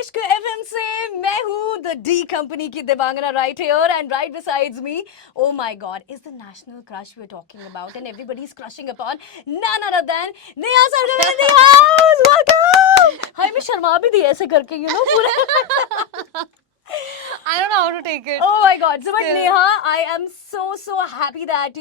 इश्क एफएम से मैं हूँ द डी कंपनी की Devangana right here and right besides me oh my god is the national crush we are talking about and everybody is crushing upon none other than Neha Sargam in the house welcome hi मैं शर्मा भी दी ऐसे करके पूरा I don't know how to take it. Oh my God! So, but Still. Neha, I am so happy that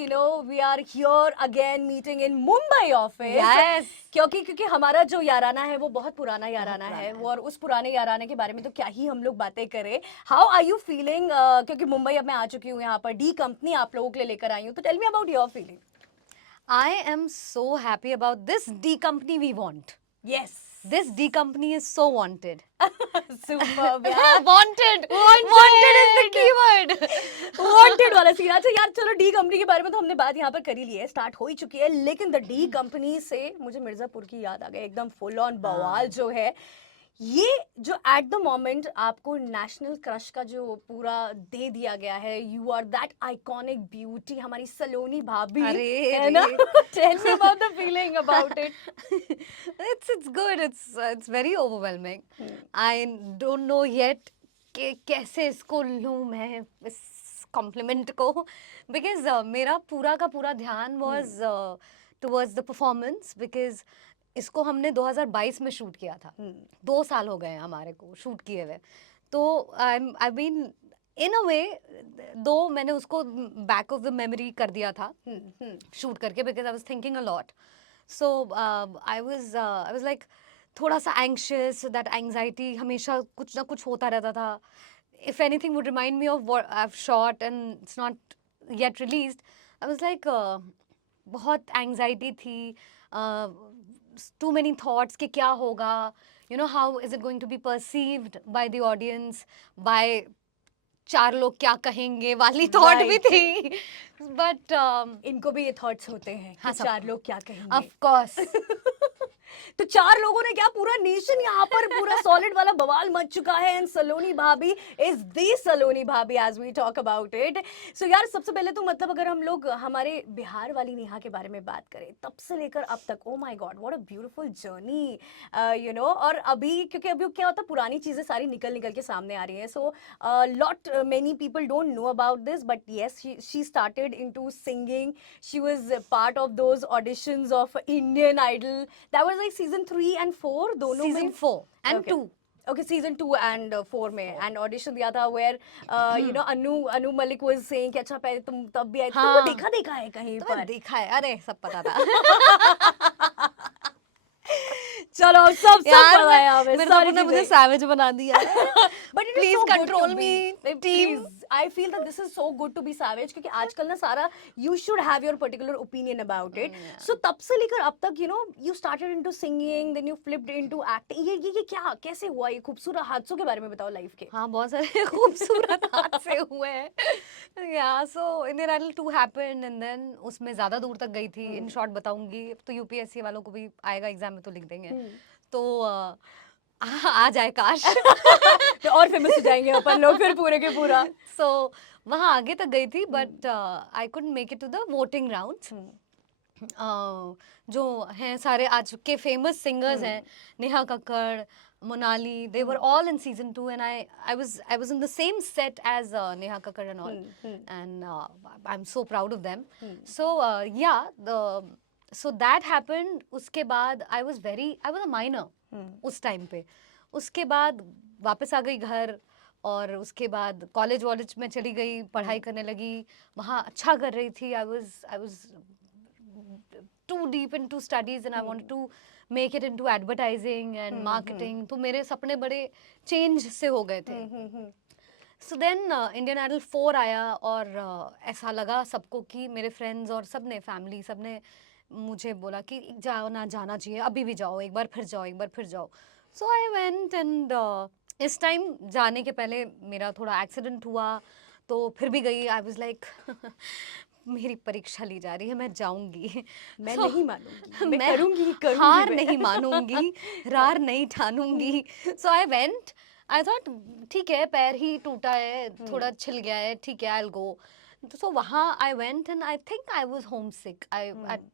we are here again meeting in Mumbai office. Yes. क्योंकि हमारा जो याराना है वो बहुत पुराना याराना है और उस पुराने याराने के बारे में तो क्या ही हम लोग बातें करें. How are you feeling? क्योंकि मुंबई अब मैं आ चुकी हूँ यहाँ पर डी कंपनी आप लोगों के लिए लेकर आई हूँ तो tell me about your feeling. I am so happy about this D company we want. Yes. This D company is so wanted. Superb. Yeah. Wanted is the keyword. Wanted वाला scene. अच्छा यार चलो डी कंपनी के बारे में तो हमने बात यहाँ पर कर ही ली है, स्टार्ट हो ही चुकी है, लेकिन द डी कंपनी से मुझे मिर्जापुर की याद आ गई, एकदम फुल ऑन बवाल जो है ये जो एट द मोमेंट आपको नेशनल क्रश का जो पूरा दे दिया गया है, you are that iconic beauty, हमारी सलोनी भाभी है ना. Tell me about the feeling about it. It's good. It's very overwhelming. I don't know yet कि कैसे इसको लूँ मैं इस कॉम्प्लीमेंट को, बिकॉज मेरा पूरा का पूरा ध्यान was towards the performance, because इसको हमने 2022 में शूट किया था. 2 साल हो गए हमारे को शूट किए हुए. तो आई मीन इन अ वे दो मैंने उसको बैक ऑफ द मेमोरी कर दिया था शूट करके, because I was thinking a lot. So I was like थोड़ा सा एंग्शियस, दैट एंग्जाइटी हमेशा कुछ ना कुछ होता रहता था. If anything would remind me of what I've shot and it's not yet released, I was like बहुत anxiety थी, too many thoughts कि क्या होगा, how is it going to be perceived by the audience, by 4 लोग क्या कहेंगे वाली thought भी थी. But इनको भी ये थॉट्स होते हैं कि हाँ, 4 लोग क्या कहेंगे. of course. तो 4 लोगों ने क्या पूरा नेशन यहाँ पर पूरा सॉलिड वाला बवाल मच चुका है एंड सलोनी भाभी is the Saloni bhabhi as we talk about it. So यार सबसे पहले तो मतलब अगर हम लोग हमारे बिहार वाली नेहा के बारे में बात करें तब से लेकर अब तक, ओ my God what a beautiful journey और अभी क्योंकि अभी क्या होता है पुरानी चीजें सारी निकल के सामने आ रही हैं. So lot many people don't know about this but yes she started into singing. She was part of those auditions of Indian Idol. That was like season 3 and 4 दोनों में. Season 4 and 2. Okay, season 2 and 4 में and audition दिया था where Anu Malik was saying कि अच्छा पहले तुम तब भी आई थी, तुमको देखा है कहीं पर. देखा है, अरे सब पता था. चलो सब पता है हमें. मेरे सपने ने मुझे savage बना दिया. But it is Please so good control to me, be, team. please. I feel that this is so good to be savage क्योंकि आजकल ना सारा you should have your particular opinion about it. So तब से लेकर अब तक you started into singing, then you flipped into acting. ये क्या कैसे हुआ, ये खूबसूरत हादसों के बारे में बताओ लाइफ के. हाँ बहुत सारे खूबसूरत हादसे हुए हैं. Yeah, so Indian Idol 2 happened and then उसमें ज़्यादा दूर तक गई थी. इन शॉर्ट बताऊंगी तो यूपीएससी वालों को भी आएगा एग्जाम में तो लिख देंगे. तो आ जाए काश. तो और फेमस हो जाएंगे अपन लोग फिर पूरे के पूरा. So वहाँ आगे तक गई थी but I couldn't make it to the voting rounds. जो हैं सारे आज के फेमस सिंगर्स हैं, Neha Kakkar, Monali, they were all in season 2 and I was in the same set as Neha Kakkar and all. And I'm so proud of them. So so that happened. उसके बाद I was a minor उस time पे. उसके बाद वापस आ गई घर और उसके बाद कॉलेज में चली गई, पढ़ाई करने लगी, वहाँ अच्छा कर रही थी. I was too deep into studies and I wanted to make it into advertising and marketing. तो मेरे सपने बड़े change से हो गए थे. So then Indian Idol 4 आया और ऐसा लगा सबको कि मेरे friends और सबने family सबने मुझे बोला कि जाना चाहिए, अभी भी जाओ, एक बार फिर जाओ. So I went and इस टाइम जाने के पहले मेरा थोड़ा एक्सीडेंट हुआ तो फिर भी गई. I was like मेरी परीक्षा ली जा रही है, मैं जाऊंगी, मैं नहीं मानूंगी, मैं करूंगी हार नहीं मानूंगी, रार नहीं ठानूंगी. So I went. I thought ठीक है, पैर ही टूटा है, थोड़ा छिल गया है, ठीक है, I'll go. So वहाँ I went and I think I was homesick. I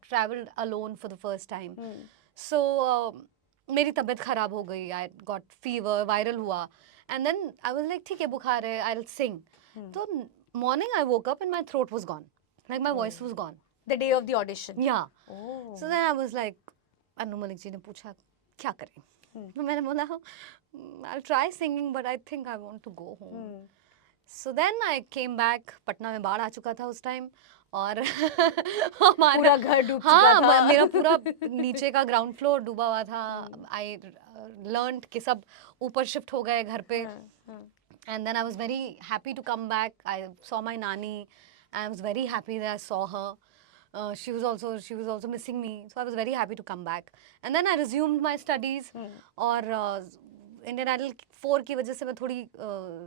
traveled alone for the first time. So मेरी तबीयत खराब हो गई, आई गॉट फीवर, वायरल हुआ, and then I was like ठीक है बुखार है, आई विल सिंग. तो morning I woke up and my throat was gone, like my voice was gone. The day of the audition. Yeah oh. So then I was like, Anu Malik ji ने पूछा क्या करें, तो मैंने बोला I try singing but I think I want to go home. So then I came back. Patna में बाढ़ आ चुका था उस टाइम, और हमारा पूरा घर डूब चुका हाँ था. मेरा पूरा नीचे का ग्राउंड फ्लोर डूबा हुआ था. आई लर्नड कि सब ऊपर शिफ्ट हो गए घर पे. And then I was very happy to come back. I saw my nani. I was very happy that I saw her. She was also missing me. So I was very happy to come back. And then I resumed my studies. और Indian idol 4 की वजह से मैं थोड़ी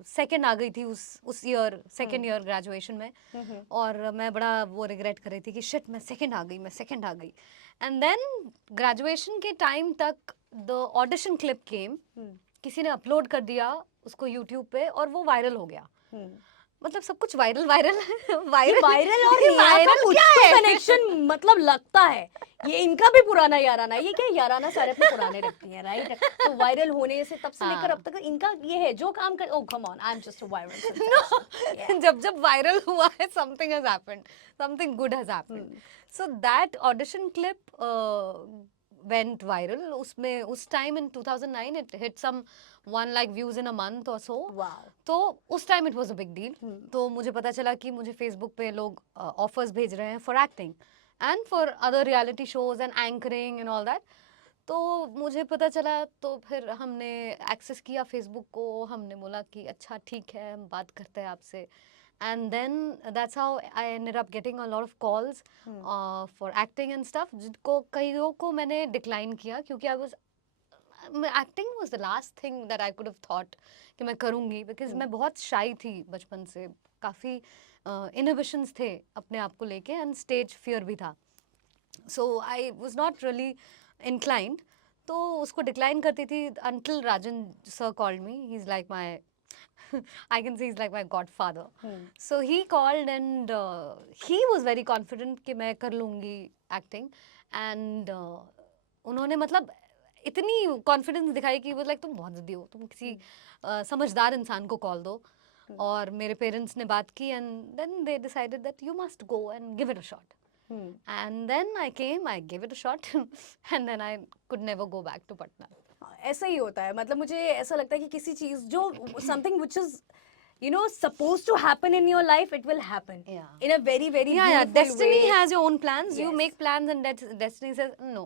second आ गई थी उस year, second year graduation में. और मैं बड़ा वो रिग्रेट कर रही थी कि शिट मैं सेकंड आ गई. एंड देन ग्रेजुएशन के टाइम तक द ऑडिशन क्लिप केम. किसी ने अपलोड कर दिया उसको यूट्यूब पे और वो वायरल हो गया. मतलब सब कुछ वायरल वायरल वायरल और वायरल कुछ तो कनेक्शन मतलब लगता है. ये इनका भी पुराना याराना, ये क्या याराना सारे अपने पुराने रखती हैं, राइट? तो वायरल होने से तब से लेकर अब तक इनका ये है जो काम कर. Oh come on, I am just a viral. जब वायरल हुआ है, something has happened, something good has happened. So that audition clip went viral. उसमें उस time in 2009 it hit some 1 lakh views in a month or so. Wow. तो उस time it was a big deal. तो मुझे पता चला कि मुझे Facebook पे लोग offers भेज रहे हैं for acting and for other reality shows and anchoring and all that. तो मुझे पता चला, तो फिर हमने एक्सेस किया फेसबुक को. हमने बोला कि अच्छा ठीक है, हम बात करते हैं आपसे. And then that's how I ended up getting a lot of calls for acting and stuff. जिनको कईयों को मैंने decline किया क्योंकि acting was the last thing that I could have thought कि मैं करूँगी, because मैं बहुत shy थी बचपन से. काफ़ी inhibitions थे अपने आप को लेके and stage fear भी था. So I was not really inclined. तो उसको decline करती थी until Rajan sir called me. He's like my I can say he's like my godfather. So he called and he was very confident कि मैं कर लूँगी acting. And उन्होंने मतलब इतनी confidence दिखाई कि वो like तुम बहुत ज़िद्दी हो, तुम किसी समझदार इंसान को कॉल दो. और मेरे पेरेंट्स ने बात की and then they decided that you must go and give it a shot. And then I came, I gave it a shot and then I could never go back to Patna. ऐसा ही होता है. मतलब मुझे ऐसा लगता है कि किसी चीज जो something which is supposed to happen in your life, it will happen. Yeah. In a very very Yeah, beautiful destiny way. has your own plans. You Yes. make plans and destiny says no,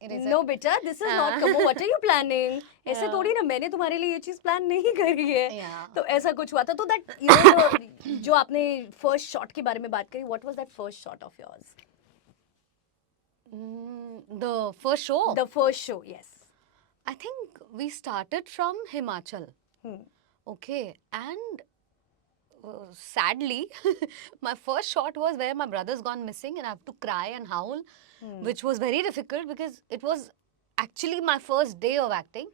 it is No beta, this is not Kamo. What are you planning? ऐसे Yeah. थोड़ी ना, मैंने तुम्हारे लिए ये चीज plan नहीं करी है. Yeah. तो ऐसा कुछ हुआ था. तो that जो आपने फर्स्ट शॉट के बारे में बात करी, what was that first shot of yours? The first show. The first show, yes. I think we started from Himachal. Okay, and sadly, my first shot was where my brother's gone missing and I have to cry and howl, which was very difficult because it was actually my first day of acting.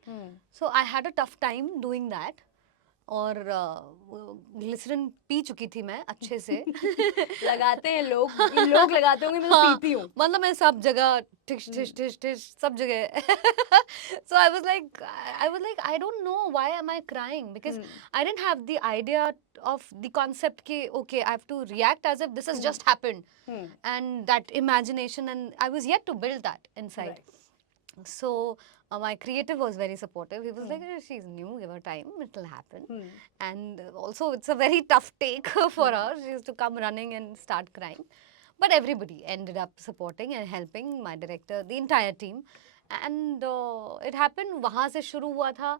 So I had a tough time doing that. और glycerine P चुकी थी मैं अच्छे से. लगाते हैं लोग लगाते होंगे, मैं तो पीती हूँ. मतलब मैं सब जगह ठिश ठिश ठिश ठिश सब जगह. So I was like I don't know why am I crying, because I didn't have the idea of the concept कि okay I have to react as if this has just happened, and that imagination, and I was yet to build that inside. Right. So my creative was very supportive. He was like, she's new, give her time, it will happen. And also it's a very tough take for her. She used to come running and start crying. But everybody ended up supporting and helping, my director, the entire team. And it happened, वहाँ से शुरू हुआ था.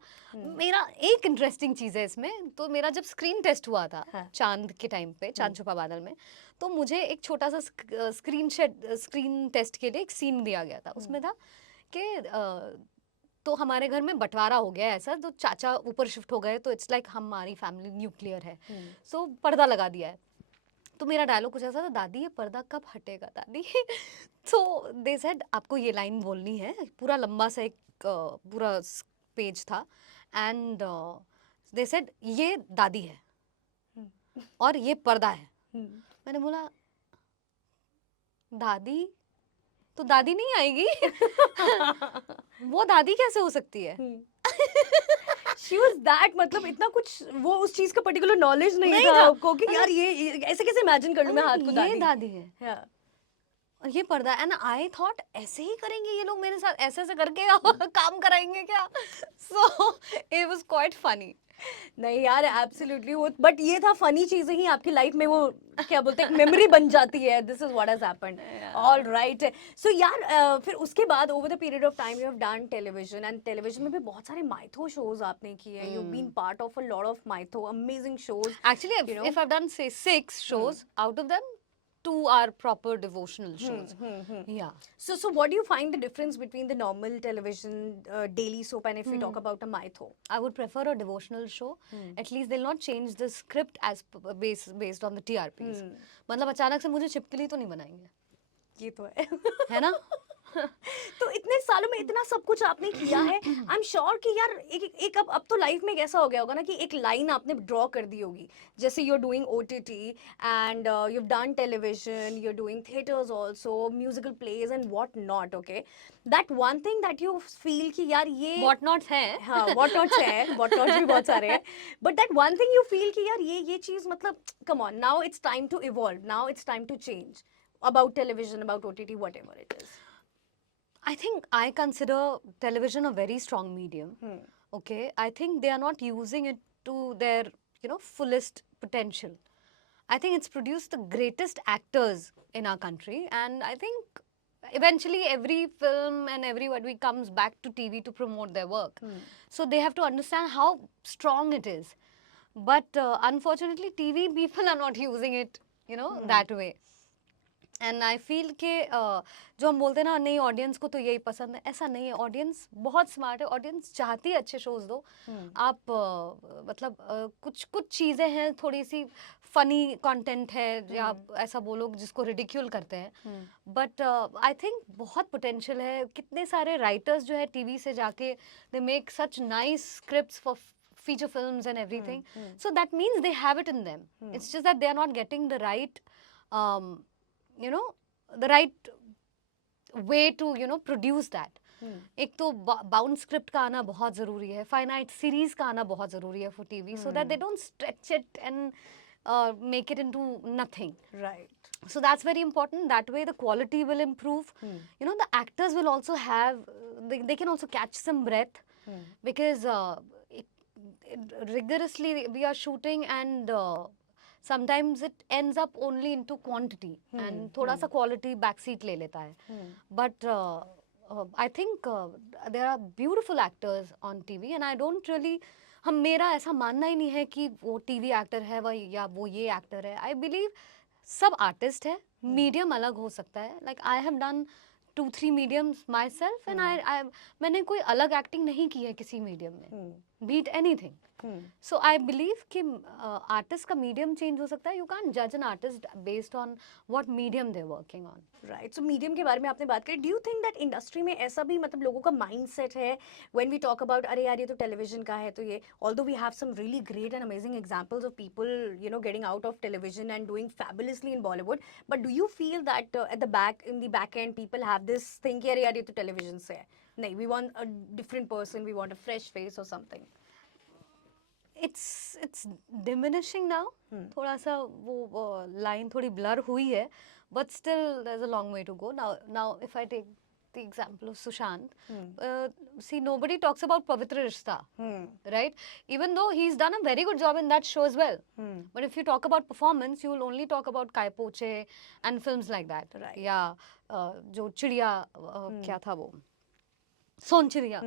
मेरा एक interesting चीज़ है इसमें. तो मेरा जब स्क्रीन टेस्ट हुआ था चांद के टाइम पे, चांद छुपा बादल में, तो मुझे एक छोटा सा स्क्रीन टेस्ट के लिए एक सीन दिया गया था. उसमें था कि तो हमारे घर में बंटवारा हो गया ऐसा, तो चाचा ऊपर शिफ्ट हो गए, तो इट्स लाइक हमारी फैमिली न्यूक्लियर है. सो पर्दा लगा दिया है. तो मेरा डायलॉग कुछ ऐसा था, दादी ये पर्दा कब हटेगा दादी. तो दे सेड आपको ये लाइन बोलनी है. पूरा लंबा सा एक पूरा पेज था. एंड दे सेड ये दादी है और ये पर्दा है. मैंने बोला दादी तो दादी नहीं आएगी। वो दादी कैसे हो सकती है? शी वाज दैट, मतलब इतना कुछ वो उस चीज का पर्टिकुलर नॉलेज नहीं नहीं था था। आपको कि यार ये ऐसे कैसे इमेजिन कर लूं मैं हाथ को ये दादी। दादी है Yeah. और ये पर्दा है। एंड आई थॉट ऐसे ही करेंगे ये लोग मेरे साथ, ऐसे ऐसे करके काम कराएंगे क्या? So it was quite funny. नहीं यार एब्सोल्युटली, वो बट ये था फनी चीजें ही आपकी लाइफ में वो क्या बोलते हैं मेमोरी बन जाती है। This is what has happened. All right, so यार फिर उसके बाद over the period of time you have done television, and television में भी बहुत सारे माइथो शोज आपने किए। You been part of a lot of mytho amazing shows. Actually, if I've done say 6 shows, out of them 2 are proper devotional shows. Yeah. So what do you find the difference between the normal television daily soap and if we talk about a mytho? I would prefer a devotional show. At least they'll not change the script as based on the TRPs. मतलब अचानक से मुझे छिपकली तो नहीं बनाएंगे, ये तो है। है ना? तो इतने सालों में इतना सब कुछ आपने किया है, आई एम श्योर कि यार एक अब तो लाइफ में कैसा हो गया होगा ना कि एक लाइन आपने ड्रॉ कर दी होगी, जैसे you are doing OTT and you have done television, you are doing theatres also, musical plays and what not. Okay, that one thing that you feel कि यार ये What not है? हाँ व्हाट नॉट है, व्हाट नॉट भी बहुत सारे हैं, but that one thing you feel कि यार ये चीज मतलब come on, now it's time to evolve, now it's time to change about television, about OTT, whatever it is. I think I consider television a very strong medium. Okay, I think they are not using it to their, fullest potential. I think it's produced the greatest actors in our country, and I think eventually every film and everybody comes back to TV to promote their work. So they have to understand how strong it is. But unfortunately, TV people are not using it, that way. And I feel कि जो हम बोलते हैं ना नई audience को तो यही पसंद है, ऐसा नहीं है। ऑडियंस बहुत स्मार्ट है, ऑडियंस चाहती है अच्छे शोज दो। आप मतलब कुछ कुछ चीज़ें हैं थोड़ी सी फनी कंटेंट है या ऐसा बोलो जिसको रिडिक्यूल करते हैं, बट आई थिंक बहुत पोटेंशियल है। कितने सारे राइटर्स जो है टीवी से जाके they make such nice scripts for feature films and everything. So that means they have it in them. It's just that they are not getting the right the right way to produce that. एक तो bound script का आना बहुत ज़रूरी है, finite series का आना बहुत ज़रूरी है for TV, so that they don't stretch it and make it into nothing. Right. So that's very important. That way the quality will improve. The actors will also have, they can also catch some breath, because rigorously we are shooting, and sometimes it ends up only into quantity, and thoda sa quality backseat le leta hai. But I think there are beautiful actors on TV, and I don't really, मेरा ऐसा मानना ही नहीं है कि वो TV actor है या वो ये एक्टर है। आई बिलीव सब आर्टिस्ट है, मीडियम अलग हो सकता है। Like I have done 2-3 mediums my self, and मैंने कोई अलग एक्टिंग नहीं की है किसी मीडियम में, beat anything. So I believe कि आर्टिस्ट का मीडियम चेंज हो सकता है। यू कैन जज an artist based on what medium they working on. Right, so medium के बारे में आपने बात करी, do you think that industry में ऐसा भी मतलब लोगों का माइंडसेट है व्हेन वी टॉक अबाउट अरे यार ये तो टेलीविजन का है, तो ये although we have some really great and amazing examples of people getting out of television and doing fabulously in Bollywood, but do you feel that at the back in the back end people have this thing कि अरे यार ये तो television से है, नहीं we want a different person, we want a fresh face और something? it's diminishing now. थोड़ा सा वो line थोड़ी blur हुई है, but still there's a long way to go. Now if I take the example of Sushant, see, nobody talks about Pavitra Rishta, right? Even though he's done a very good job in that show as well. But if you talk about performance, you will only talk about Kai Poche and films like that. Right. या जो चिड़िया क्या था वो, सोन चिड़िया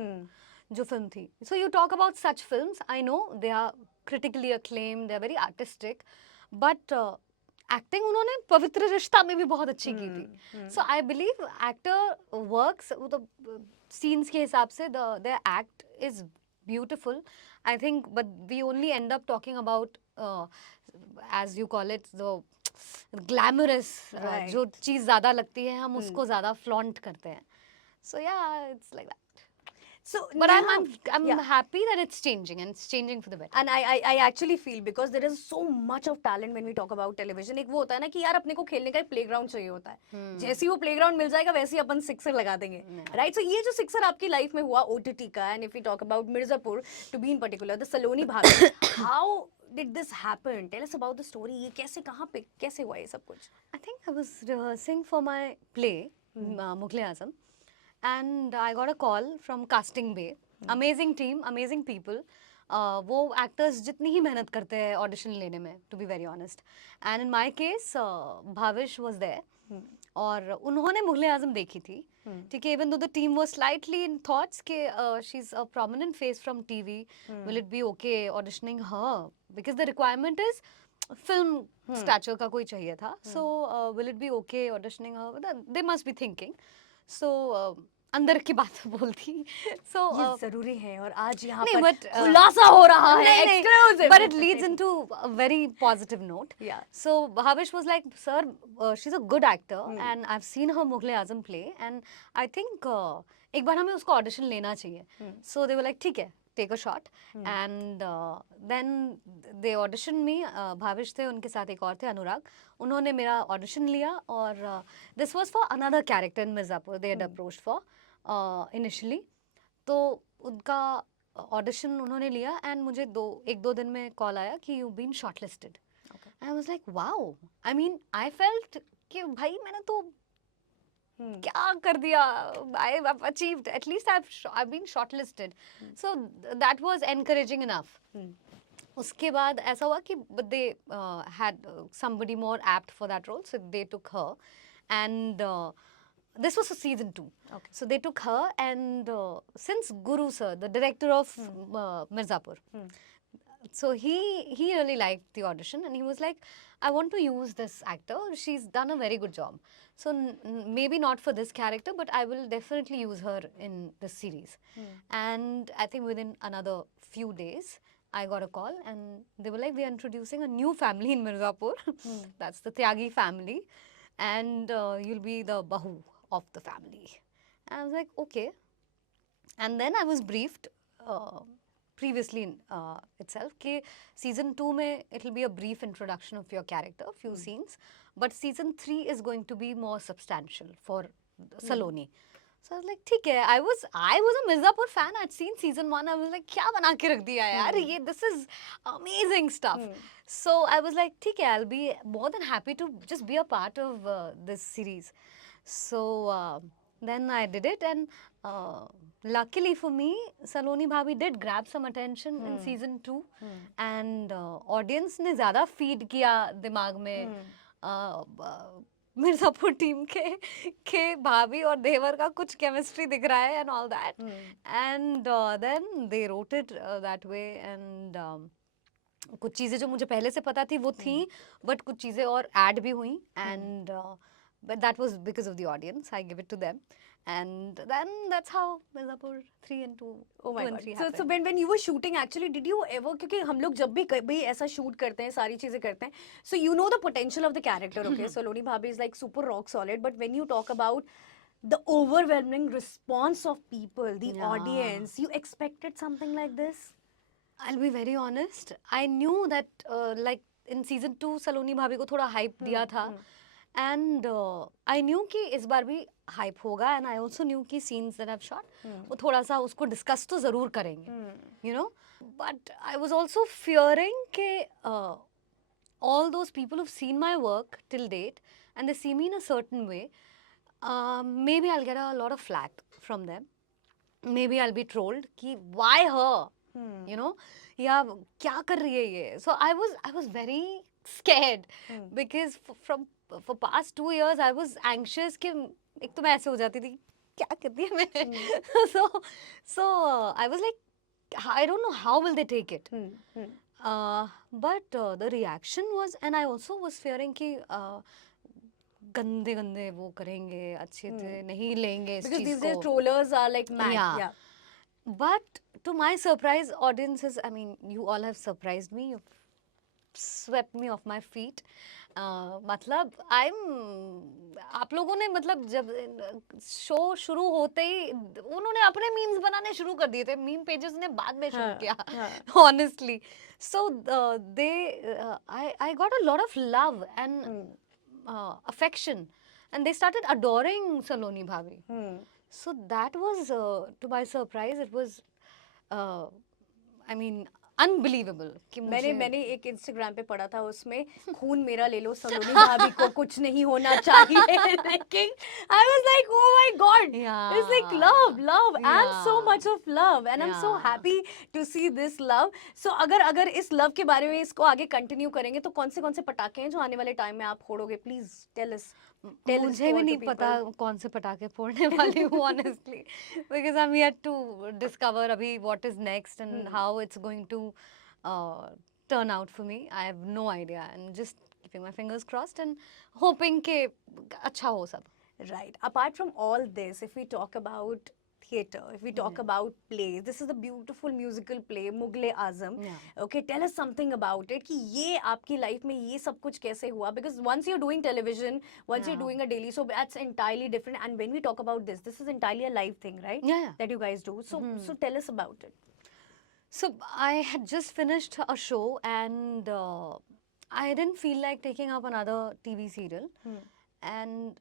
जो film थी. So you talk about such films. I know they are critically acclaimed, they are very artistic, but acting उन्होंने पवित्र रिश्ता में भी बहुत अच्छी की थी. So I believe actor works the scenes के हिसाब से their act is beautiful, I think, but we only end up talking about as you call it the glamorous, जो चीज़ ज़्यादा लगती है हम उसको ज़्यादा flaunt करते हैं. So yeah, it's like that. So, But Neha, I'm yeah. happy that it's changing, and it's changing for the better. And I actually feel because there is so much of talent when we talk about television. एक वो होता है ना कि यार अपने को खेलने का एक प्लेग्राउंड चाहिए होता है, जैसे ही वो प्लेग्राउंड मिल जाएगा वैसे ही अपन सिक्सर लगा देंगे, राइट? सो ये जो सिक्सर आपकी लाइफ में हुआ ओटीटी का, and if you talk about Mirzapur to be in particular the Saloni bhabhi, how did this happen? Tell us about the story. ये कैसे, कहाँ पे, कैसे हुआ ये सब कुछ? I think I was rehearsing for my play, Mughal Azam, and I got a call from Casting Bay. Amazing team, amazing people. वो एक्टर्स जितनी ही मेहनत करते हैं ऑडिशन लेने में, to be very honest. And in my case Bhavish was there, और उन्होंने मुगले आजम देखी थी. ठीक है, even though the team was slightly in thoughts के she is a prominent face from TV, will it be okay auditioning her, because the requirement is film stature का कोई चाहिए था. So will it be okay auditioning her, they must be thinking. So अंदर की बात बोलती. सो ये जरूरी है, और आज यहाँ नहीं, पर but, खुलासा हो रहा है, exclusive. but it leads into a very positive note. Yeah. So Bhavish was like, sir, she's a good actor, and I've seen her Mughal Azam play, and I think एक बार हमें उसको ऑडिशन लेना चाहिए. So they were like, ठीक है, take a shot. And then they auditioned me. Bhavish थे, उनके साथ एक और थे, अनुराग. उन्होंने मेरा ऑडिशन लिया, और this was for another character in Mirzapur they had approached for initially. तो उनका ऑडिशन उन्होंने लिया, एंड मुझे एक दो दिन में कॉल आया कि you been shortlisted. I was like wow. I mean I felt कि भाई मैंने तो क्या कर दिया. I have achieved, at least I have been shortlisted. So that was encouraging enough. उसके बाद ऐसा हुआ कि they had somebody more apt for that role, so they took her. And this was for season 2. Okay. So they took her, and since Guru sir, the director of Mirzapur, so he really liked the audition, and he was like, I want to use this actor, she's done a very good job. So maybe not for this character, but I will definitely use her in this series. And I think within another few days I got a call, and they were like, we are introducing a new family in Mirzapur. That's the Tyagi family, and you'll be the bahu of the family. And I was like, okay. And then I was briefed previously itself कि season 2 में it'll be a brief introduction of your character, few scenes, but season 3 is going to be more substantial for Saloni. So I was like, ठीक है. I was a Mirzapur fan. I'd seen season 1. I was like, क्या बना के रख दिया यार ये, this is amazing stuff. So I was like, ठीक है, I'll be more than happy to just be a part of this series. So then I did it, and luckily for me, Saloni Bhabhi did grab some attention in season 2, and audience ने ज़्यादा feed किया दिमाग में Mirzapur team के भाभी और देवर का कुछ केमिस्ट्री दिख रहा है, and all that. And then they wrote it that way, and कुछ चीज़ें जो मुझे पहले से पता थी वो थी, but कुछ चीज़ें और ऐड भी हुई, and but that was because of the audience. I give it to them. And then that's how Mirzapur 3 and 2, Oh my 2 and God. 3 So happened. when you were shooting, actually, did you ever, क्योंकि हम लोग जब भी कभी ऐसा shoot करते हैं, सारी चीजें करते हैं, so you know the potential of the character, okay? Saloni Bhabhi is like super rock solid, but when you talk about the overwhelming response of people, the Yeah. audience, you expected something like this? I'll be very honest. I knew that like in season 2 Saloni Bhabhi को थोड़ा hype दिया था, and I knew कि इस बार भी hype होगा, and I also knew कि scenes that I've shot वो थोड़ा सा उसको discuss तो ज़रूर करेंगे, you know. But I was also fearing कि all those people who've seen my work till date and they see me in a certain way, maybe I'll get a lot of flack from them. Maybe I'll be trolled कि why her, you know, या क्या कर रही है ये. So I was very scared because for past 2 years I was anxious कि एक तो मैं ऐसे हो जाती थी क्या कर दिया मैंने. so I was like, I don't know how will they take it. But the reaction was, and I also was fearing कि गंदे गंदे वो करेंगे, अच्छे से नहीं लेंगे इस Because चीज these days को. trollers are like mad. Yeah. But to my surprise, audiences, I mean, you all have surprised me. You've swept me off my feet. मतलब आप लोगों ने मतलब जब शो शुरू होते ही उन्होंने अपने मीम्स बनाने शुरू कर दिए थे, मीम पेजेस ने बाद में शुरू हाँ, किया हाँ, honestly. So I got a lot of love and affection, and they started adoring Saloni Bhabhi. So that was, to my surprise, it was, uh, I mean, unbelievable कि मैंने मुझे मैंने एक इंस्टाग्राम पे पढ़ा था, उसमें खून मेरा ले लो सलोनी भाभी को कुछ नहीं होना चाहिए लेकिन I was like oh my God, it's like love and so much of love and I am so happy to see this love. So अगर अगर इस लव के बारे में इसको आगे कंटिन्यू करेंगे तो कौन से पटाखे हैं जो आने वाले टाइम में आप फोड़ोगे? Please tell us. मुझे भी नहीं पता कौन से पटाखे फोड़ने वाली हूँ honestly, because I'm yet to discover अभी what is next and how it's going to turn out for me. I have no idea and just keeping my fingers crossed and hoping के अच्छा हो सब. Right. Apart from all this, if we talk about theatre, if we talk about plays, this is a beautiful musical play, Mughal Azam. Okay, tell us something about it. कि ये आपकी life में ये सब कुछ कैसे हुआ? Because once you're doing television, once you're doing a daily, so that's entirely different. And when we talk about this is entirely a live thing, right? Yeah. That you guys do. So tell us about it. So I had just finished a show and I didn't feel like taking up another TV serial. And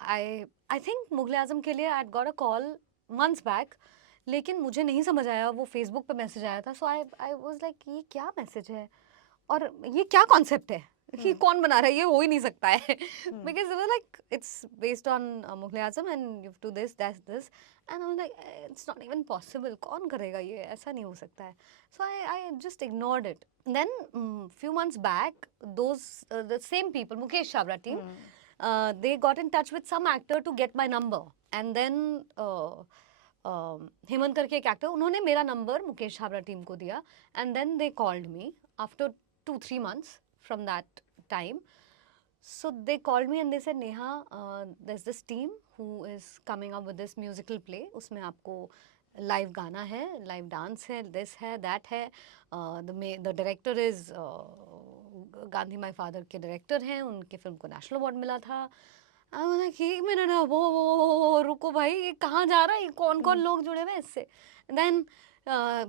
I think Mughal e आजम के लिए I had got a call months back, लेकिन मुझे नहीं समझ आया, वो Facebook पे message आया था. So I was like ये क्या मैसेज है और ये क्या कॉन्सेप्ट है, ये कौन बना रहा है, ये हो ही नहीं सकता है. Because it was like it's based on Mughal e Azam and you have to this and I was like it's not even possible, कौन करेगा ये, ऐसा नहीं हो सकता है. So I just ignored it. Then few months back those the same people, Mukesh Chabra team, they got in touch with some actor to get my number and then Hemant करके एक एक्टर, उन्होंने मेरा नंबर मुकेश छाबड़ा टीम को दिया and then they called me after 2-3 months from that time. So they called me and they said Neha, there's this team who is coming up with this musical play, उसमें आपको live गाना है, live dance है, this है, that है, the director is Gandhi my father के director हैं, उनके फिल्म को नेशनल अवार्ड मिला था. एक मिनट, वो रुको भाई, ये कहाँ जा रहा है, ये कौन कौन लोग जुड़े हुए हैं इससे. Then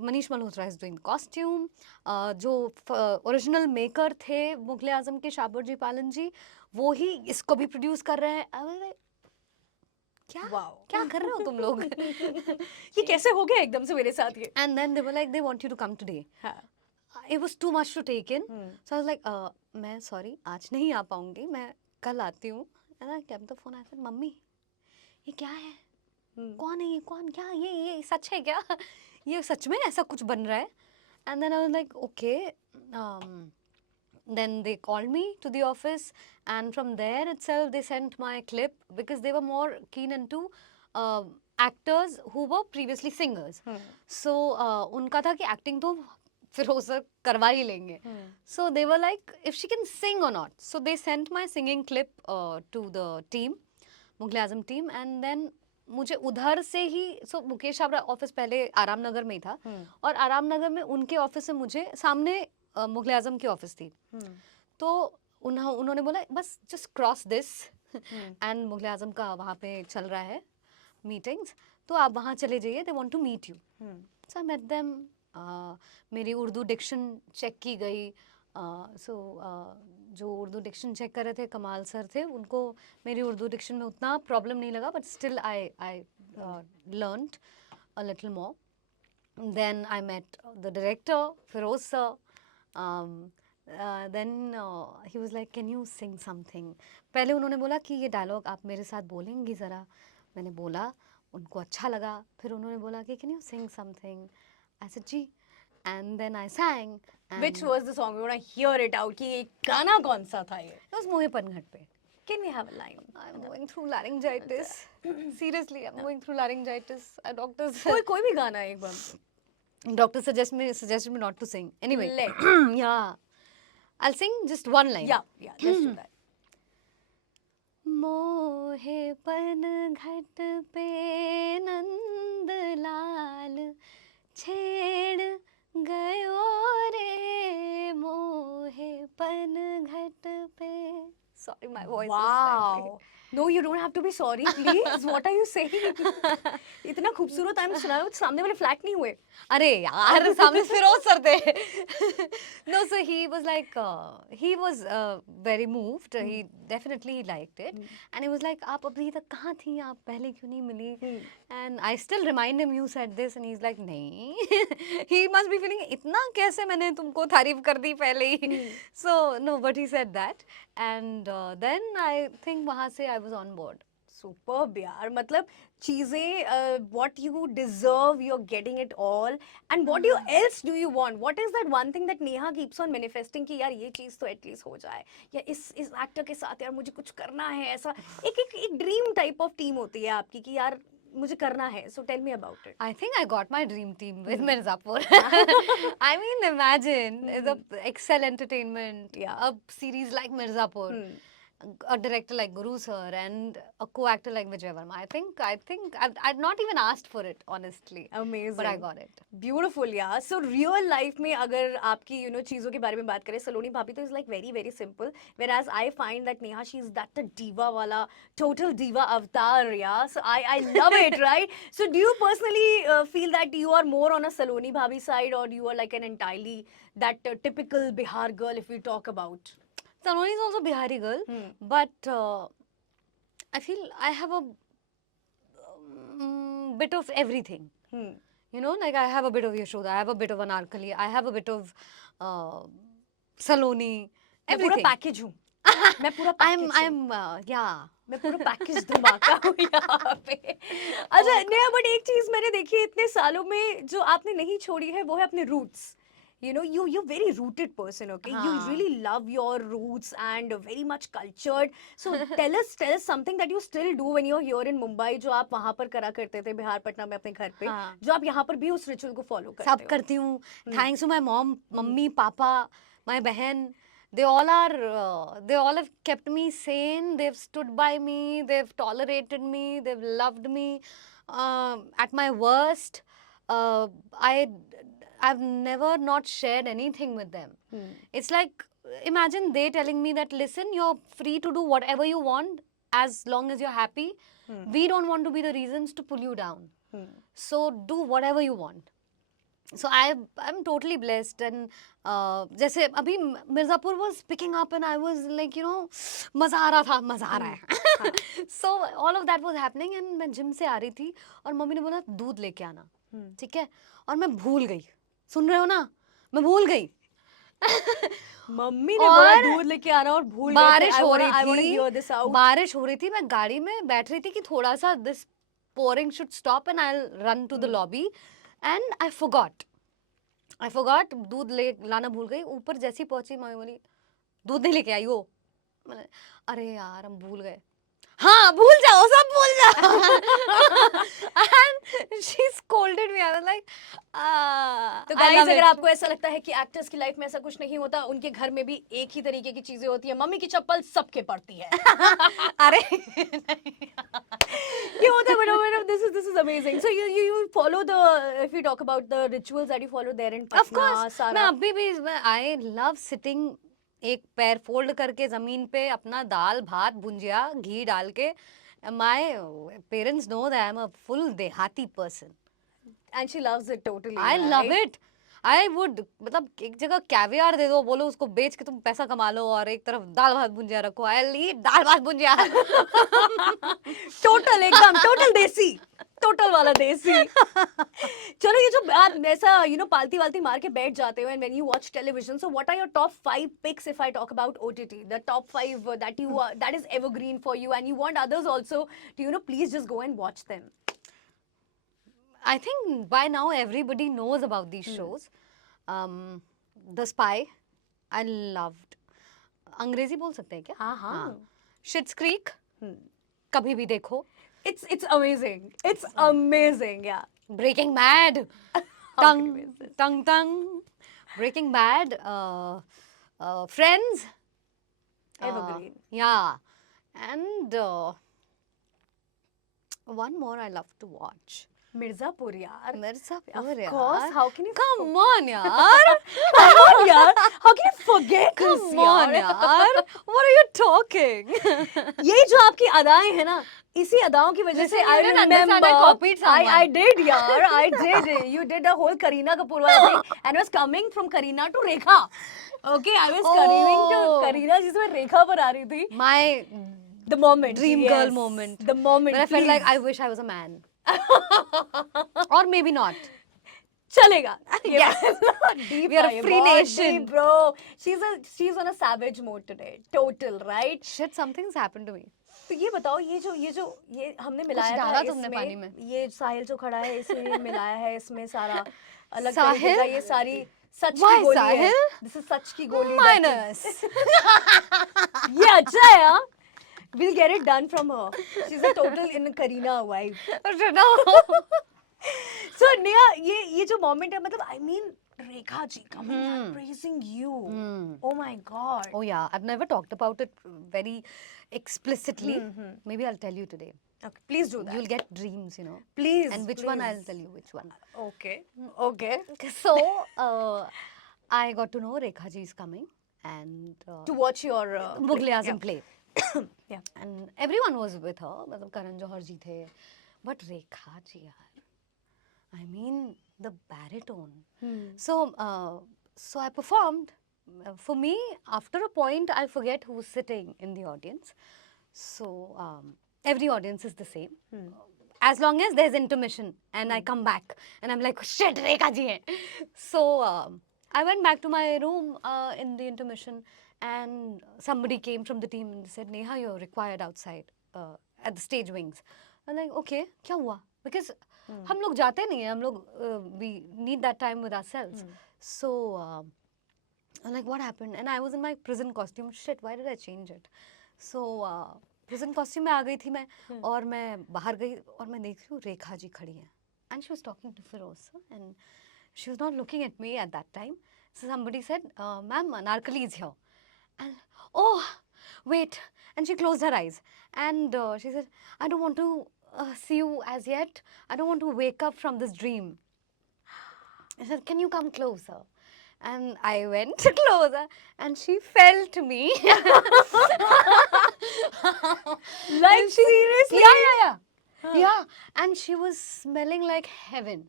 Manish Malhotra is doing costume. जो ओरिजिनल मेकर थे मुगले आजम के, शाबर जी पालन जी, वो ही इसको भी प्रोड्यूस कर रहे हैं. क्या क्या कर रहे हो तुम लोग? ये कैसे हो गया एकदम से मेरे साथ ये? And then they were like they want you to come today. It was too much to take in. So I was like मैं sorry आज नहीं आ पाऊंगी, मैं कल आती हूँ. And I kept the phone. I said mummy ये क्या है, कौन है ये, कौन, क्या ये सच है क्या, ये सच में ऐसा कुछ बन रहा है? And then I was like okay. Then they called me to the office and from there itself they sent my clip because they were more keen into actors who were previously singers. So उनका था कि acting तो Firoz sir करवा ही लेंगे. So they were like if she can sing or not. So they sent my singing clip to the team, Mughal e Azam team, and then मुझे उधर से ही, so Mukesh Chhabra office पहले आराम नगर में ही था और आराम नगर में उनके ऑफिस से मुझे सामने मुगले आजम की ऑफिस थी. तो उन्होंने बोला बस just cross this and Mughal e आजम का वहाँ पे चल रहा है मीटिंग्स, तो आप वहाँ चले जाइए, they want to meet you. So I met them. मेरी उर्दू डिक्शन चेक की गई. जो उर्दू डिक्शन चेक कर रहे थे कमाल सर थे, उनको मेरी उर्दू डिक्शन में उतना प्रॉब्लम नहीं लगा, but still I learned a little more. Then I met the director Firoz sir. Then he was like can you sing something. पहले उन्होंने बोला कि ये डायलॉग आप मेरे साथ बोलेंगी ज़रा. मैंने बोला, उनको अच्छा लगा. फिर उन्होंने बोला कि can you sing something. I said ji. And then I sang. Which was the song? We want to hear it out. कि ये गाना कौन सा था ये? It was मोहे पनघट पे. Can we have a line? I'm going through laryngitis. Seriously, I'm going through laryngitis. Doctors. कोई भी गाना एक बार. Doctor suggested me not to sing. Anyway, yeah, I'll sing just one line. Yeah, let's do that. मोहे पनघट पे नंद लाल छेड़ गयो रे मोहे Sorry, my voice is slightly. Wow. No, you don't have to be sorry, please. What are you saying? इतना खूबसूरत time सुना रहे हो, सामने वाले फ्लैट नहीं हुए. अरे यार सामने से फिरोज सर थे. No, so he was like he was very moved. He definitely he liked it, and he was like आप अभी तक कहाँ थी, आप पहले क्यों नहीं मिली? And I still remind him you said this, and he's like नहीं. He must be feeling इतना कैसे मैंने तुमको तारीफ कर दी पहले ही. So no, but he said that, and then I think वहाँ से I was on board. Superb यार, मतलब चीजें what you deserve, you're getting it all. And what else do you want? What is that one thing that Neha keeps on manifesting कि यार ये चीज तो एटलीस्ट हो जाए, या इस एक्टर के साथ यार मुझे कुछ करना है, ऐसा एक ड्रीम टाइप ऑफ टीम होती है आपकी कि यार मुझे करना है. So tell me about it. I think I got my dream team with Mirzapur. I mean, imagine the Excel Entertainment, Yeah. a series like Mirzapur, a director like Guru sir, and a co-actor like Vijay Verma. I think I'd not even asked for it, honestly. Amazing. But I got it. Beautiful, yeah. So real life में अगर आपकी चीजों के बारे में बात करें, सलोनी भाभी तो is like very very simple. Whereas I find that Neha, she's that the diva वाला, total diva avatar, yeah. So I love it, right? So do you personally feel that you are more on a Saloni Bhabhi side, or you are like an entirely that typical Bihar girl if we talk about? Saloni is also Bihari girl, but I feel I have a bit of everything. You know, like I have a bit of Yashoda, I have a bit of Anarkali, I have a bit of Saloni, मैं पूरा everything. Package हूँ. मैं पूरा package हूँ. Yeah. मैं पूरा package धमाका हूँ यहाँ पे. अच्छा नेहा, बट एक चीज मैंने देखी है इतने सालों में जो आपने नहीं छोड़ी है, वो है अपने roots. You're very rooted person, okay? You really love your roots and very much cultured. So tell us something that you still do when you're here in Mumbai, जो आप वहाँ पर करा करते थे बिहार पटना में अपने घर पे, जो आप यहाँ पर भी उस रिचुअल को फॉलो करते हो. सब करती हूँ. Thanks to my mom, mummy, पापा, my बहन. They all have kept me sane. They've stood by me. They've tolerated me. They've loved me at my worst. I've never not shared anything with them. It's like, imagine they telling me that, listen, you're free to do whatever you want as long as you're happy. We don't want to be the reasons to pull you down. So do whatever you want. So I'm totally blessed, and जैसे अभी Mirzapur was picking up and I was like, मज़ा आ रहा है. So all of that was happening, and मैं gym से आ रही थी और मम्मी ने बोला दूध लेके आना, ठीक है, और मैं भूल गई. सुन रहे हो ना, मैं भूल गई. मम्मी ने बोला दूध लेके आना और भूल गई. बारिश हो रही थी, मैं गाड़ी में बैठ रही थी कि थोड़ा सा this pouring should stop and I'll run to the lobby. And I forgot. दूध लाना भूल गई. ऊपर जैसी पहुंची मम्मी बोली दूध नहीं लेके आई हो. मैंने अरे यार हम भूल गए. हाँ भूल जाओ, सब भूल जाओ. And she scolded me. I was like, तो गाइस, अगर आपको ऐसा लगता है कि एक्टर्स की लाइफ में ऐसा कुछ नहीं होता, उनके घर में भी एक ही तरीके की चीजें होती है. मम्मी की चप्पल सबके पड़ती है. अरे ये होता है. But this is amazing. So you follow if you talk about the rituals that you follow there in Patna. Of course. मैं अभी भी I love sitting, एक पैर फोल्ड करके जमीन पे अपना दाल भात भुंजिया घी डाल के. My parents know that I'm a full dehati person. And she loves it totally. I love it. I would, मतलब एक जगह कैवियर दे दो, बोलो उसको बेच के तुम पैसा कमा लो, और एक तरफ दाल भात भुंजिया रखो. I'll eat दाल भात भुंजिया. टोटल देसी, टोटल वाला देसी. चलो, ये जो आप ऐसा पालती वालती मार के बैठ जाते हो, and when you watch television, so what are your top 5 picks if I talk about OTT? The top 5 that is evergreen for you, and you want others also to please just go and watch them. I think by now everybody knows about these shows. The Spy, I loved. अंग्रेजी बोल सकते हैं क्या? हाँ. Schitt's Creek, कभी भी देखो. It's amazing. It's amazing, yeah. Breaking Bad, tung. Breaking Bad, Friends, Evergreen. Yeah, and one more I love to watch. Mirzapur यार. मिर्जापुर Of यार. course, how can you Come on यार. come on यार, how can you forget this Come on यार? यार. What are you talking? ये जो आपकी अदाएं हैं ना, इसी अदाओं की वजह से Listen, I you didn't understand remember. I copied someone. I did यार, I did. You did a whole Kareena Kapoor वाला thing and was coming from Kareena to Rekha. Okay, I was coming to Oh. Kareena जिसमें रेखा पर आ रही थी. My The moment, dream yes, girl moment. The moment. When I felt like please. I wish I was a man. Or maybe not. चलेगा. Yes. Deep We are a है, free बहुत nation. deep, bro. She's on a savage mode today. Total, right? Shit, something's happened to me. तो ये बताओ, ये हमने मिलाया था डाला तुमने इसमें, पानी में? ये साहिल जो खड़ा है इसने ये मिलाया है इसमें सारा अलग साहिल? तरीके का, ये सारी सच Why की गोली है. साहिल? दिस इज सच की गोली. Minus. ये अच्छा है यार. We'll get it done from her. She's a total in Kareena vibe. No. So Neha, ये जो moment है, मतलब I mean Rekha ji coming and praising you. Oh my God. Oh yeah, I've never talked about it very explicitly. Maybe I'll tell you today. Okay, please do that. You'll get dreams, you know. Please. And which one I'll please. tell you which one. Okay. Okay. So, I got to know Rekha ji is coming and To watch your Mughal Azam play. Yeah. And everyone was with her. मतलब Karan Johar ji the. But Rekha ji yaar. I mean, the baritone. So I performed. For me, after a point, I forget who's sitting in the audience. So every audience is the same. As long as there's intermission and I come back and I'm like, shit, Rekha ji hai. So I went back to my room in the intermission and somebody came from the team and said, Neha, you're required outside at the stage wings. I'm like, okay, क्या हुआ? Because हम लोग जाते नहीं हैं, हम लोग we need that time with ourselves. So I'm like, what happened? And I was in my prison costume. Shit, why did I change it? So prison costume में आ गई थी मैं और मैं बाहर गई और मैं देख रही हूँ रेखा जी खड़ी हैं. And she was talking to Firoz and she was not looking at me at that time. So somebody said, ma'am, Anarkali is here. And oh, wait. And she closed her eyes. And she said, I don't want to see you as yet. I don't want to wake up from this dream. I said, can you come closer? And I went closer and she felt me. Like seriously? Yeah. And she was smelling like heaven.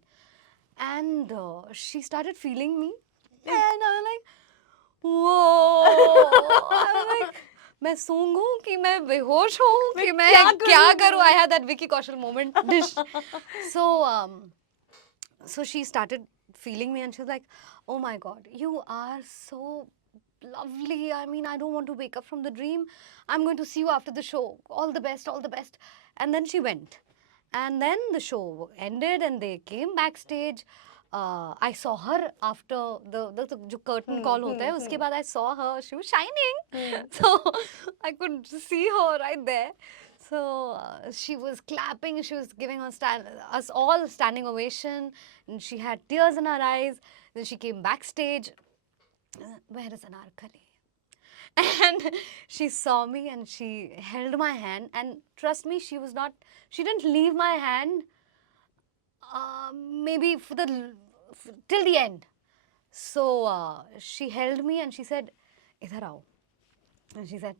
And she started feeling me. And I was like, whoa. I was like, मैं सूंघूं कि मैं बेहोश हूँ कि मैं क्या करूँ? I had that Vicky Kaushal moment. Dish. So she started feeling me and she was like, oh my God, you are so lovely. I mean, I don't want to wake up from the dream. I'm going to see you after the show. All the best, all the best. And then she went. And then the show ended and they came backstage. I saw her after the जो curtain call होता है, उसके बाद I saw her. She was shining. So I could see her right there. So she was clapping. She was giving us all standing ovation. And she had tears in her eyes. Then she came backstage. Where is Anarkali? And she saw me and she held my hand. And trust me, she didn't leave my hand maybe till the end. So she held me and she said, "Idhar aao." And she said,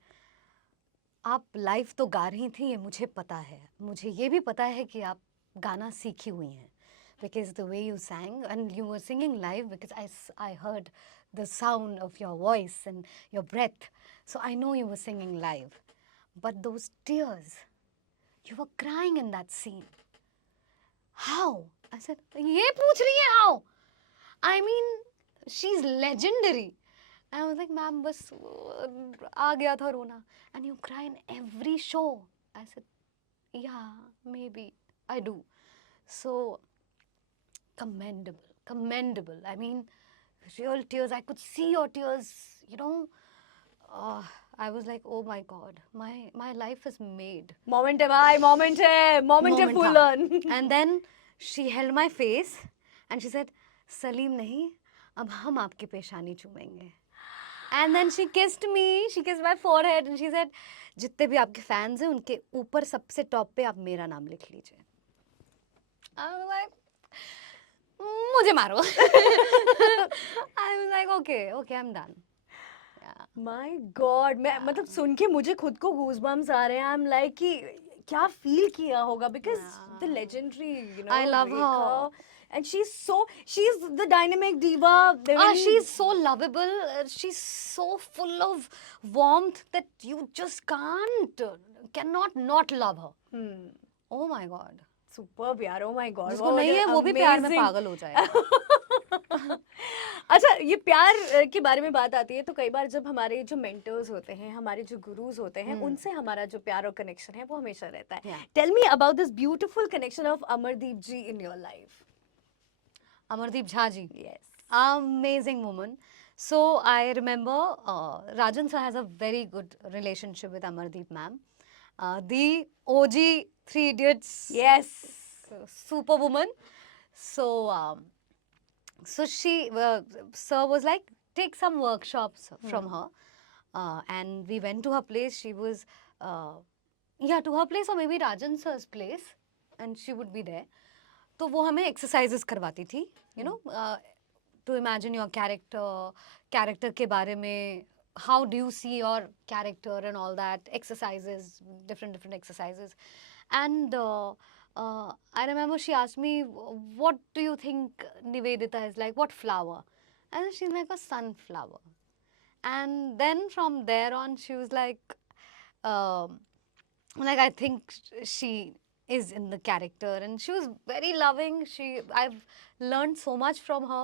"आप live तो गा रही थी, ये मुझे पता है. मुझे ये भी पता है कि आप गाना सीखी हुई हैं. Because the way you sang and you were singing live, because I heard the sound of your voice and your breath. So I know you were singing live. But those tears, you were crying in that scene. How?" I said, "ये पूछ रही है how?" I mean, she's legendary. And I was like, "Ma'am, बस आ गया था रोना." And you cry in every show. I said, "Yeah, maybe I do." So commendable. I mean, real tears. I could see your tears, you know. I was like, oh my God, my life is made. Moment है भाई, moment है full था. on. And then she held my face and she said, "Salim नहीं, अब हम आपकी पेशानी चूमेंगे." And then she kissed me, she kissed my forehead and she said, जितने भी आपके फैंस हैं उनके ऊपर सबसे टॉप पे आप मेरा नाम लिख लीजिए. I was like, मुझे मारो. I was like, okay, I'm done. Yeah. My God, मैं मतलब सुन के मुझे खुद को गूज़बम्स आ रहे हैं. आई एम लाइक कि क्या फील किया होगा, because the legendary, you know, I love her. and she's the dynamic diva. She's so lovable. She's so full of warmth that you just cannot not love her. Oh my God. Superb यार. Oh my God, जिसको नहीं है वो भी प्यार में पागल हो जाएगा. अच्छा, ये प्यार के बारे में बात आती है तो कई बार जब हमारे जो मेंटर्स होते हैं, हमारे जो गुरुज होते हैं, उनसे हमारा जो प्यार और कनेक्शन है वो हमेशा रहता है. Yeah. Tell me about this beautiful connection of Amardeep ji in your life. Amardeep Jha ji. Yes. Amazing woman. So I remember Rajan sir has a very good relationship with Amardeep ma'am. The OG Three Idiots yes. superwoman. So so she sir was like, take some workshops from her, and we went to her place. She was to her place or maybe Rajan sir's place, and she would be there. तो वो हमें exercises करवाती थी, you know, to imagine your character के बारे में, how do you see your character and all that, exercises, different exercises. And I remember she asked me, what do you think Nivedita is like? What flower? And she's like, a sunflower. And then from there on, she was like I think she is in the character, and she was very loving. I've learned so much from her,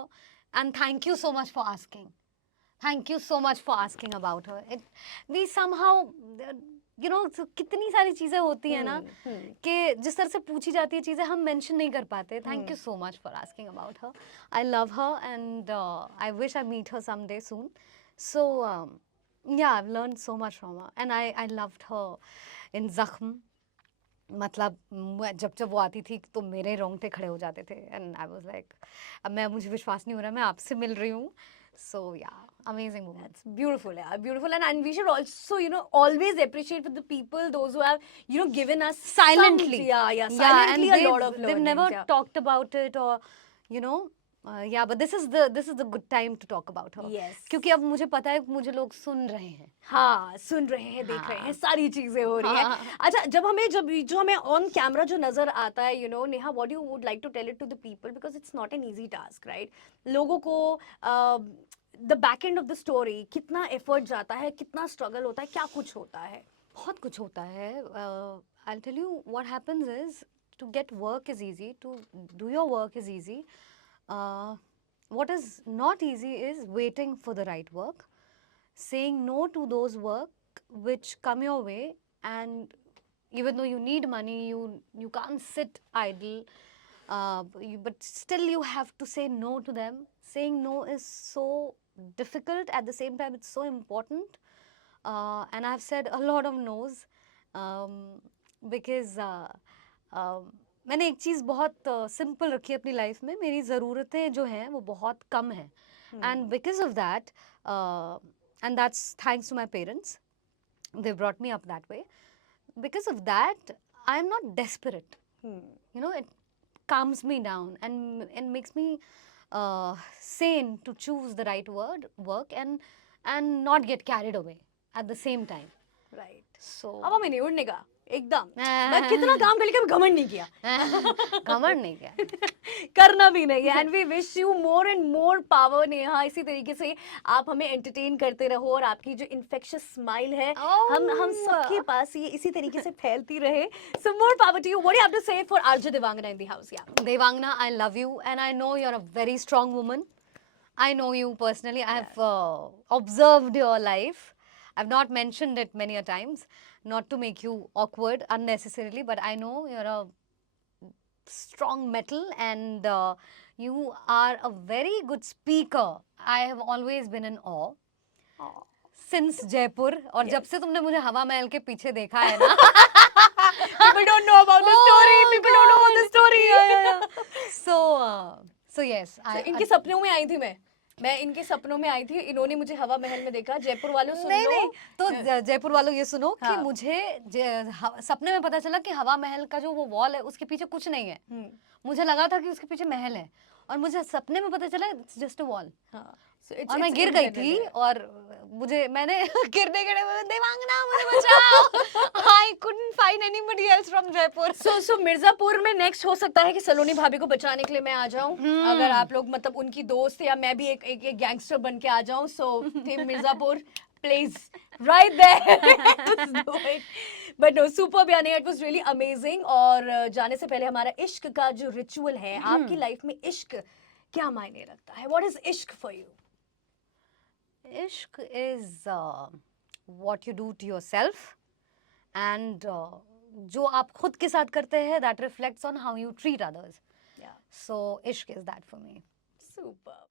and thank you so much for asking. Thank you so much for asking about her. We somehow, you know, कितनी सारी चीजें होती है ना कि जिस तरह से पूछी जाती है चीजें हम मेंशन नहीं कर पाते. Thank you so much for asking about her. I love her, and I wish I meet her someday soon. So yeah, I've learned so much from her, and I loved her in Zakham. मतलब जब वो आती थी तो मेरे रोंगटे खड़े हो जाते थे, एंड आई वाज लाइक, अब मुझे विश्वास नहीं हो रहा मैं आपसे मिल रही हूँ. सो या, amazing woman. That's beautiful, yeah, beautiful. And we should also, you know, always appreciate for the people, those who have, you know, given us Silently. some, silently and a lot of they've learnings, never yeah. talked about it, or you know, but this is the good time to talk about her. Yes. क्योंकि अब मुझे पता है मुझे लोग सुन रहे हैं. हाँ, सुन रहे हैं, देख रहे हैं, सारी चीजें हो रही हैं. अच्छा, जो हमें ऑन कैमरा जो नजर आता है, you know, Neha, what you would like to tell it to the people, because it's not an easy task, right? लोगों को the back end of the story कितना एफर्ट जाता है, कितना स्ट्रगल होता है, क्या कुछ होता है? बहुत कुछ होता है. I'll tell you what happens is, to get work is easy, to do your work is easy. What is not easy is waiting for the right work, saying no to those work which come your way, and even though you need money, you can't sit idle, but still you have to say no to them. Saying no is so difficult, at the same time it's so important, and I've said a lot of no's, because मैंने एक चीज़ बहुत simple रखी है अपनी life में. मेरी ज़रूरतें जो हैं वो बहुत कम हैं, and because of that, and that's thanks to my parents, they brought me up that way. Because of that I am not desperate, you know, it calms me down and makes me sane to choose the right work and not get carried away at the same time. Right. So अब हमें नहीं उड़ने का एकदम. मैं कितना काम कर लिया, कभी घमंड नहीं किया. घमंड नहीं किया. करना भी नहीं है. And we wish you more and more power, Neha. इसी तरीके से आप हमें एंटरटेन करते रहो, और आपकी जो इन्फेक्शियस स्माइल है हम सबके पास ये इसी तरीके से फैलती रहे. So more power to you. What do you have to say for RJ Devangana in the house? या Devangna, I love you, and I know you're a very strong woman. I know you personally. I have observed your life. I've not mentioned it many a times, not to make you awkward unnecessarily, but I know you're a strong metal, and you are a very good speaker. I have always been in awe since Jaipur, और जब से तुमने मुझे हवा महल के पीछे देखा है ना, people don't know about the story. People don't know about the story. so yes, इनके सपनों में आई थी मैं. मैं इनके सपनों में आई थी, इन्होंने मुझे हवा महल में देखा। जयपुर वालों सुन नहीं लो। नहीं, तो जयपुर वालों ये सुनो कि हाँ। मुझे सपने में पता चला कि हवा महल का जो वो वॉल है उसके पीछे कुछ नहीं है। हम्म, मुझे लगा था कि उसके पीछे महल है, और मुझे सपने में पता चला इट्स जस्ट अ वॉल। हाँ। So it's- और मैं it's गिर गई embedded थी, है। और मैंने गिरने गिरने में, देवांगना मुझे बचाओ। I couldn't find anybody else from Jaipur. So Mirzapur में नेक्स्ट हो सकता है कि सलोनी भाभी को बचाने के लिए मैं आ जाऊं। अगर आप लोग मतलब उनकी दोस्त, या मैं भी एक गैंगस्टर बन के आ जाऊं। So team Mirzapur, please, right there. But no, super यानी इट वाज रियली अमेजिंग। और जाने से पहले हमारा इश्क का जो रिचुअल है, आपकी लाइफ में इश्क क्या मायने रखता है? व्हाट इज इश्क फॉर यू? इश्क is what you do to yourself, and जो आप खुद के साथ करते हैं that reflects on how you treat others. Yeah, so इश्क is that for me. Super.